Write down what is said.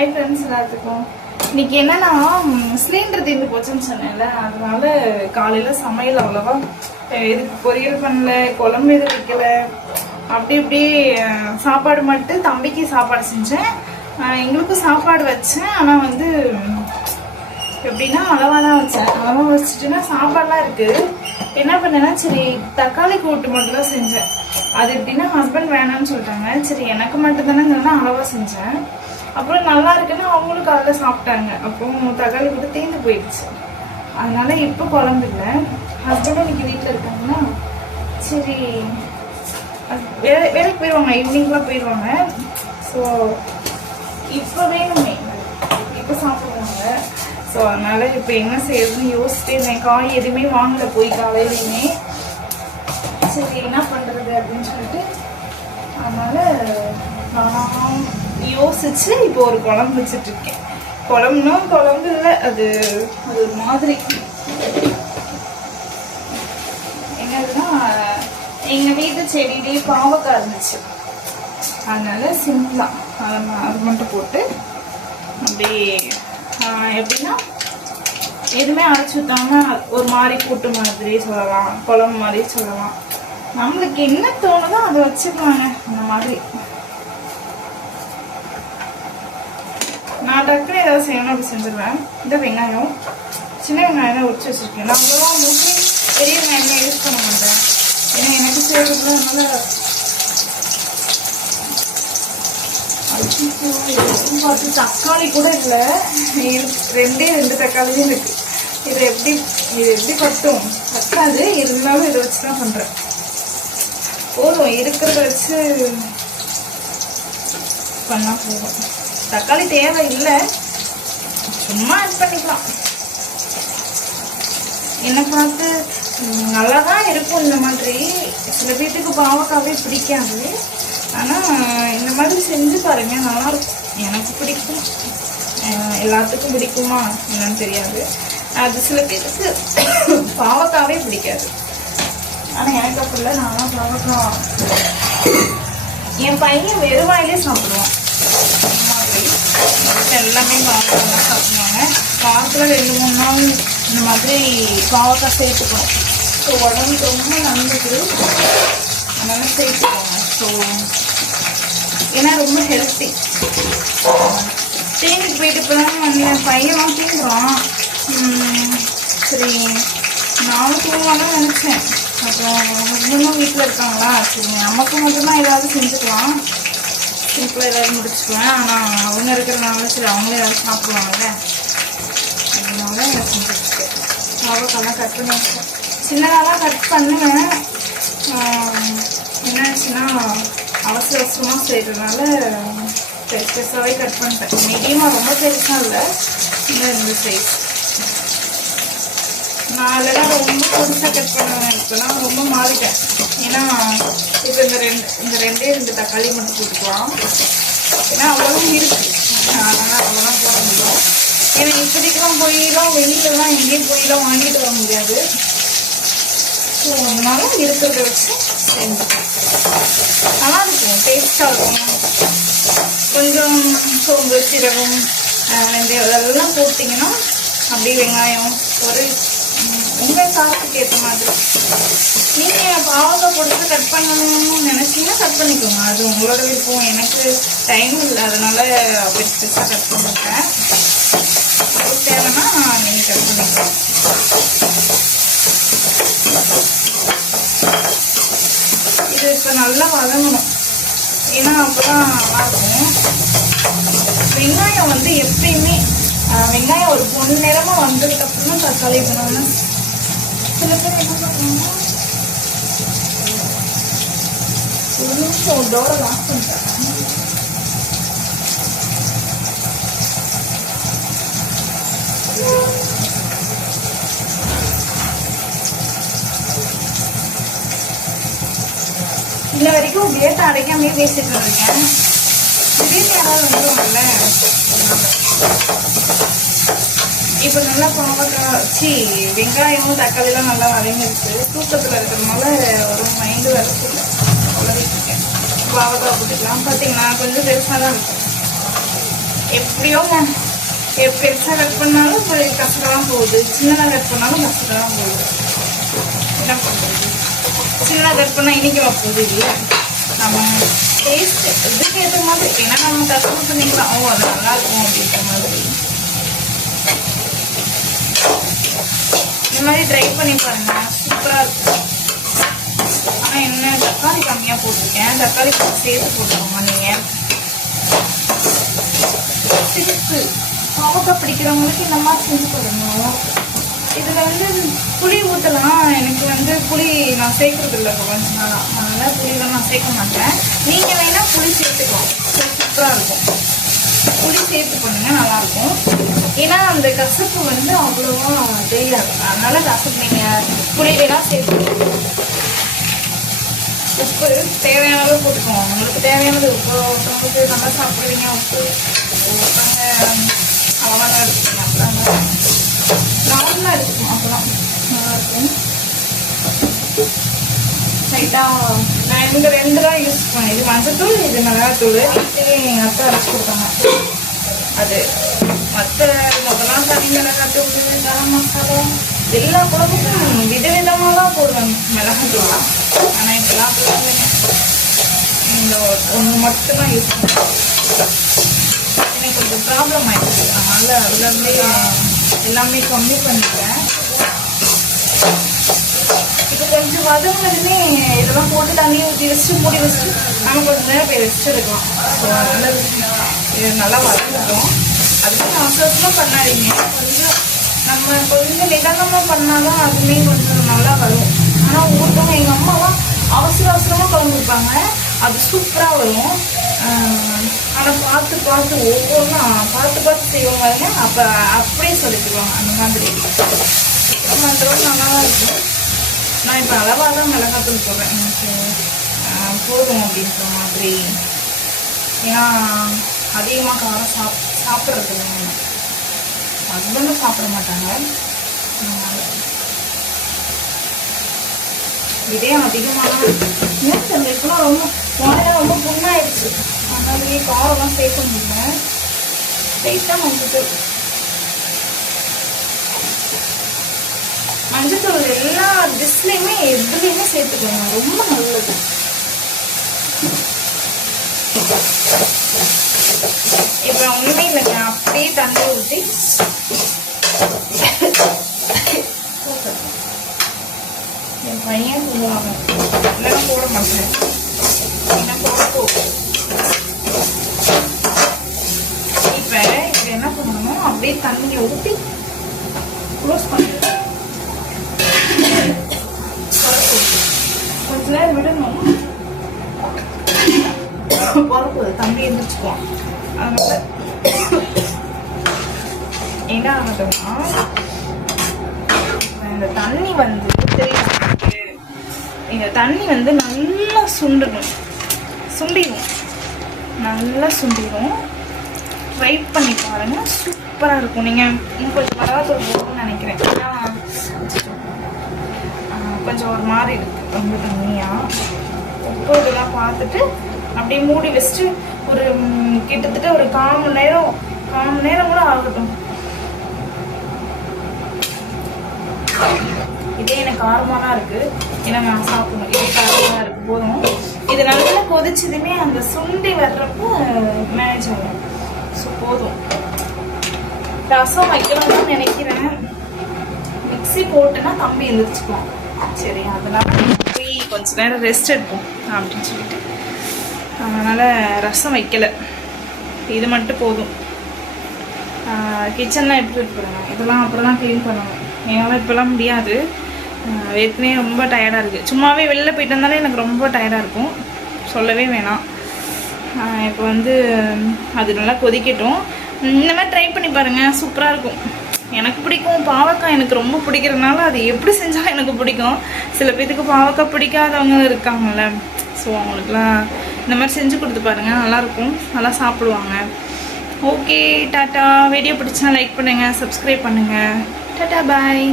Hi friends எல்லாத்துக்கும். இன்னைக்கு என்னன்னா சிலிண்டர் தீர்ந்து போச்சுன்னு சொன்னேன்ல, அதனால காலையில சமையல் அவ்வளவா இதுக்கு பொரியல் பண்ணல, குழம்பு எதுவும் வைக்கல. அப்படி இப்படி சாப்பாடு மட்டும் தம்பிக்கு சாப்பாடு செஞ்சேன், எங்களுக்கும் சாப்பாடு வச்சேன். ஆனால் வந்து எப்படின்னா அளவாக தான் வச்சேன். அளவாக வச்சுட்டுன்னா சாப்பாடுலாம் இருக்குது. என்ன பண்ணேன்னா சரி தக்காளி கூட்டு மட்டும் தான் செஞ்சேன். அது எப்படின்னா ஹஸ்பண்ட் வேணான்னு சொல்லிட்டாங்க. சரி எனக்கு மட்டும் தானே அளவாக செஞ்சேன். அப்புறம் நல்லா இருக்குன்னு அவங்களும் காலையில் சாப்பிட்டாங்க. அப்புறம் தக்காளி கூட தீர்ந்து போயிடுச்சு. அதனால இப்போ குழம்பு இல்லை. ஹஸ்பண்டும் இன்னைக்கு வீட்டில் இருக்காங்கன்னா சரி வேலைக்கு போயிடுவாங்க, ஈவினிங்லாம் போயிடுவாங்க. ஸோ இப்போ வேணுமே, இப்போ சாப்பிடுவாங்க. ஸோ அதனால இப்போ என்ன செய்யறதுன்னு யோசிச்சுட்டு இருந்தேன். காய் எதுவுமே வாங்கலை போய் காலையிலையுமே. சரி என்ன பண்ணுறது அப்படின்னு சொல்லிட்டு அதனால நான் யோசிச்சு இப்போ ஒரு குழம்பு வச்சுட்டு இருக்கேன். குழம்பு இல்லை, அது ஒரு மாதிரி என்னதுன்னா எங்கள் வீட்டு செடியிலேயே பாவக்காய் இருந்துச்சு. அதனால சிம்பிளா அது மட்டும் போட்டு அப்படியே எப்படின்னா எதுவுமே அரைச்சி ஊற்றாம ஒரு மாதிரி கூட்டு மாதிரி சொல்லலாம், குழம்பு மாதிரி சொல்லலாம். நம்மளுக்கு என்ன தோணுதோ அதை வச்சுக்கலாங்க. அந்த மாதிரி நான் டக்குன்னு ஏதாவது செய்யணும் அப்படி செஞ்சிருவேன். இந்த வெங்காயம், சின்ன வெங்காயம் தான் உரிச்சு வச்சிருக்கேன். நான் அவ்வளோவா மோஸ்ட்லி பெரிய வெங்காயம் யூஸ் பண்ண மாட்டேன், ஏன்னா எனக்கு செய்யறதுல அதனால பார்த்து தக்காளி கூட இல்லை, ரெண்டு தக்காளியும் இருக்கு. இது எப்படி கட்டும் கட்டாது, இருந்தாலும் இதை வச்சு தான் பண்றேன். போதும், இருக்கிறத வச்சு பண்ணா போதும். தக்காளி தேவை இல்லை, சும்மா ஆட் பண்ணிக்கலாம். என்னை பார்த்து நல்லா தான் இருக்கும். இந்த மாதிரி சில பேர்த்துக்கு பாவக்காவே பிடிக்காது, ஆனால் இந்த மாதிரி செஞ்சு பாருங்க, நல்லா இருக்கும். எனக்கு பிடிக்கும், எல்லாத்துக்கும் பிடிக்குமா என்னன்னு தெரியாது. அது சில பேருக்கு பாவக்காவே பிடிக்காது, ஆனால் எனக்கு அப்படி இல்லை. நான்லாம் பாவக்காய் என் பையன் வெறுவாயிலே சாப்பிடுவான். எல்லாமே பாவக்காய் சாப்பிடுவாங்க. வாரத்தில் 2-3 நாள் இந்த மாதிரி பாவக்காய் சேர்த்துக்கணும். ஸோ உடம்புக்கு ரொம்ப நல்லது, அதனால சேர்த்துக்கோங்க. ஸோ ஏன்னா ரொம்ப ஹெல்த்தி. தேனிக்கு போயிட்டு இப்போ தான் வந்து என் பையன்லாம் தூங்குறான். சரி நானும் தூங்கலான்னு நினச்சேன். அப்புறம் ஹஸ்பண்டும் வீட்டில் இருக்காங்களா, சரி நமக்கு மட்டும்தான் ஏதாவது செஞ்சுக்கலாம், சிம்பிளாக ஏதாவது முடிச்சுக்குவேன். ஆனால் அவங்க இருக்கிறதுனால சரி அவங்களே ஏதாவது சாப்பிடுவாங்கல்ல, அதனால செஞ்சுருக்கேன். பாவக்காய்லாம் கட் பண்ணி வச்சேன். சின்னதாலாம் கட் பண்ணுவேன். என்னாச்சுன்னா அவசரமாக செய்கிறதுனால பெருசாகவே கட் பண்ணிட்டேன். மீடியமாக ரொம்ப பெருசாக இல்லை, இந்த சைஸ். நான் அதெல்லாம் ரொம்ப பெருசாக கட் பண்ணுவேன். இப்போலாம் ரொம்ப மாறிட்டேன். ஏன்னா இப்போ இந்த ரெண்டு தக்காளி மட்டும் போட்டுக்கலாம், ஏன்னா அவ்வளோவும் இருக்குது. அதனால் அவ்வளோதான் போட முடியும். ஏன்னா இப்போதைக்கெல்லாம் போயெல்லாம் வெளியிலலாம் எங்கேயும் போயெல்லாம் வாங்கிட்டு வர முடியாது. ஸோ அதனால இருக்கிறத வச்சு செஞ்சுக்கலாம். நல்லா இருக்கும், டேஸ்ட்டாக இருக்கும். கொஞ்சம் சோம்பு, சீரகம், அதெல்லாம் போட்டிங்கன்னா அப்படியே வெங்காயம் ஒரு உங்கள் காரத்துக்கு ஏற்ற மாதிரி. நீங்கள் பாவக்காய் போட்டு கட் பண்ணணும்னு நினச்சிங்கன்னா கட் பண்ணிக்கோங்க, அது உங்களோட விருப்பம். எனக்கு டைம் இல்லை, அதனால பெருசாக கட் பண்ணிருக்கேன். தேவைன்னா நீங்கள் கட் பண்ணிக்கலாம். இது இப்போ நல்லா வதங்கணும், ஏன்னா அப்போதான் நல்லாயிருக்கும். வெங்காயம் வந்து எப்பயுமே வெங்காயம் ஒரு பொன்னிறமாக வந்ததுக்கப்புறம் தான் தக்காளி பண்ணணும். சில பேர் என்ன பண்ணுவாங்கன்னா ஒரு நிமிஷம் டோரை லாக் பண்ணிட்டாங்க. இன்ன வரைக்கும் கேட்டை அடைக்காமே பேசிட்டு இருக்கேன். திடீர்னு யாராவது வந்துருவாங்கல்ல. இப்போ நல்லா பாவக்காய் வெங்காயமும் தக்காளிலாம் நல்லா வதங்கிடுச்சு. தூக்கத்தில் இருக்கிறதுனால ஒரு மைண்டு வரதில்லை, அவ்வளோதான் இருக்கேன். பாவக்காய் போட்டுக்கலாம். பார்த்தீங்கன்னா கொஞ்சம் பெருசாக தான் இருக்கும். எப்படியோ பெருசாக கட் பண்ணாலும் கசக்கலாம் போகுது, சின்னதாக கட் பண்ணாலும் கசக்கலாம் போகுது. என்ன பண்ணுறது, சின்னதாக கட் பண்ணால் இனிக்கலாம் போகுது இல்லையா. நம்ம டேஸ்ட் இதுக்கு ஏற்ற மாதிரி ஏன்னா நம்ம கஷ்டம் பண்ணிக்கலாம், அது நல்லா இருக்கும் அப்படின்ற மாதிரி. இந்த மாதிரி ட்ரை பண்ணி பாருங்க, சூப்பராக இருக்கும். ஆனால் என்ன தக்காளி கம்மியாக போட்டிருக்கேன், தக்காளி சேர்த்து போட்டுக்கோங்க நீங்கள். சிரிப்பு பாவக்காய் பிடிக்கிறவங்களுக்கு இந்த மாதிரி செஞ்சு போடணும். இதில் புளி ஊற்றலாம். எனக்கு புளி நான் சேர்க்கறது இல்லை கொஞ்ச நாளாக, அதனால் புளியெலாம் நான் சேர்க்க மாட்டேன். நீங்கள் வேணால் புளி சேர்த்துக்கலாம், சூப்பராக இருக்கும். புளி சேர்த்து பண்ணுங்கள், நல்லாயிருக்கும். ஏன்னா அந்த கசப்பு அவ்வளோவா தெரியாது, அதனால் கசப்பு நீங்கள் புளி வேணால் சேர்த்து. உப்பு தேவையான அளவு போட்டுக்கோங்க, உங்களுக்கு தேவையானது. உப்பு ஒருத்தவங்களுக்கு நல்லா சாப்பிடுவீங்க, உப்பு ஒருத்தவங்க அவ்வளோதான் எடுத்துக்கணும். அப்புறம் நார்மலாக எடுத்துக்கணும், அப்போதான் நல்லாயிருக்கும். ரைட்டாக நான் இந்த 2 தான் யூஸ் பண்ணேன். இது மஞ்சத்தூள், இது மிளகாத்தூள். வீட்டிலேயே எங்கள் அத்தை அரைச்சி கொடுத்தாங்க. அது மற்ற முதலாம் தனி மிளகாத்தூள், கரம் மசாலா எல்லா குழம்புக்கும் விதவிதமாக தான் போடுவாங்க மிளகாத்தூள். ஆனால் இப்பெல்லாம் போடுவாங்க, இந்த ஒன்று மட்டும்தான் யூஸ் பண்ணுவேன். எனக்கு கொஞ்சம் ப்ராப்ளம் ஆகிடுச்சு, அதனால் அதுலேருந்தே எல்லாமே கம்மி பண்ணிட்டேன். இப்போ கொஞ்சம் வதங்கினதுமே இதெல்லாம் போட்டு தண்ணி ஊற்றி வச்சுட்டு மூடி வச்சுட்டு நம்ம கொஞ்சம் நேரம் போய் ரெஸ்ட் எடுக்கலாம். ஸோ அதனால் இது நல்லா வதங்கிட்டோம். அதுக்கு அவசரமாக பண்ணாதீங்க, கொஞ்சம் நிதானமாக பண்ணால் தான் அதுவுமே கொஞ்சம் நல்லா வரும். ஆனால் ஒவ்வொருத்தவங்க எங்கள் அம்மாலாம் அவசரமாக குழம்பு வைப்பாங்க, அது சூப்பராக வரும். ஆனால் பார்த்து ஒவ்வொன்றா பார்த்து செய்வாங்க, அப்போ அப்படியே சொல்லிக்குவாங்க. அந்த மாதிரி பண்ணுறோம், நல்லா தான் இருக்கும். நான் இப்போ அளவாக தான் மிளகாத்தூள் போடுறேன், எனக்கு போதும் அப்படின்ற மாதிரி. ஏன்னா அதிகமாக காரம் சாப்பிட்றது இல்லை, ஹஸ்பண்டும் சாப்பிட மாட்டாங்க. இதே அதிகமாக ஏன் தெரியல, இப்போலாம் ரொம்ப புண்ணாயிடுச்சு, அதனாலேயே காரம்லாம் சேர்க்க முடியல. லைட்டாக மஞ்சத்தூள் எல்லா டிஷ்லையுமே எதுலையுமே சேர்த்துக்கோங்க, ரொம்ப நல்லது. இப்போ ஒன்றுமே இல்லைங்க, அப்படியே தண்ணி ஊற்றி என் பையன் சொல்லுவாங்க, இல்லைன்னா போட மாட்டேன், என்ன போட்டோம். இப்போ இது என்ன பண்ணணும், அப்படியே தண்ணியை ஊற்றி க்ளோஸ் பண்ணிடுவோம். கொஞ்ச நேரம் விடணும், பருப்பு தம்பி எழுந்திரிச்சுக்குவான். அதனால என்ன ஆகுதுன்னா, இந்த தண்ணி இந்த தண்ணி நல்லா சுண்டிடும், நல்லா சுண்டிடும். ட்ரை பண்ணி பாருங்க, சூப்பராக இருக்கும். நீங்கள் இன்னும் கொஞ்சம் மிளகாத்தூள் போடணும்னு நினைக்கிறேன், கொஞ்சம் ஒரு மாதிரி இருக்கு, ரொம்ப தண்ணியாக. உப்பு இதெல்லாம் பார்த்துட்டு அப்படியே மூடி வச்சுட்டு ஒரு கிட்டத்தட்ட ஒரு 1/4 மணி நேரம் கூட ஆகட்டும். இதே எனக்கு காரமாக தான் இருக்குது, ஏன்னா நான் சாப்பிடணும், இதே காரமாக தான் இருக்குது, போதும். இது நல்லா கொதிச்சதுமே அந்த சுண்டி வர்றப்போ மேனேஜ் ஆகும். ஸோ போதும். ரசம் வைக்கலாம்னு நினைக்கிறேன், மிக்ஸி போட்டுன்னா தம்பி எழுந்திரிச்சுக்குவான். சரி, அதனால போய் கொஞ்ச நேரம் ரெஸ்ட் எடுப்போம் அப்படின்னு சொல்லிட்டு அதனால் ரசம் வைக்கலை, இது மட்டும் போதும். கிச்சன்லாம் எப்படி இருக்குதுங்க, இதெல்லாம் அப்புறம் தான் க்ளீன் பண்ணணும். என்னால் இப்போலாம் முடியாது, ஏற்கனவே ரொம்ப டயர்டாக இருக்குது. சும்மாவே வெளில போயிட்டு வந்தாலே எனக்கு ரொம்ப டயர்டாக இருக்கும், சொல்லவே வேணாம். இப்போ அது நல்லா கொதிக்கட்டும். இந்த மாதிரி ட்ரை பண்ணி பாருங்கள், சூப்பராக இருக்கும். எனக்கு பிடிக்கும் பாவக்காய், எனக்கு ரொம்ப பிடிக்கிறதுனால அது எப்படி செஞ்சாலும் எனக்கு பிடிக்கும். சில பேருக்கு பாவக்காய் பிடிக்காதவங்க இருக்காங்கள்ல, ஸோ அவங்களுக்குலாம் இந்த மாதிரி செஞ்சு கொடுத்து பாருங்கள், நல்லாயிருக்கும், நல்லா சாப்பிடுவாங்க. Okay, tata. வீடியோ பிடிச்சா லைக் பண்ணுங்கள், சப்ஸ்கிரைப் பண்ணுங்கள். டாட்டா, பாய்.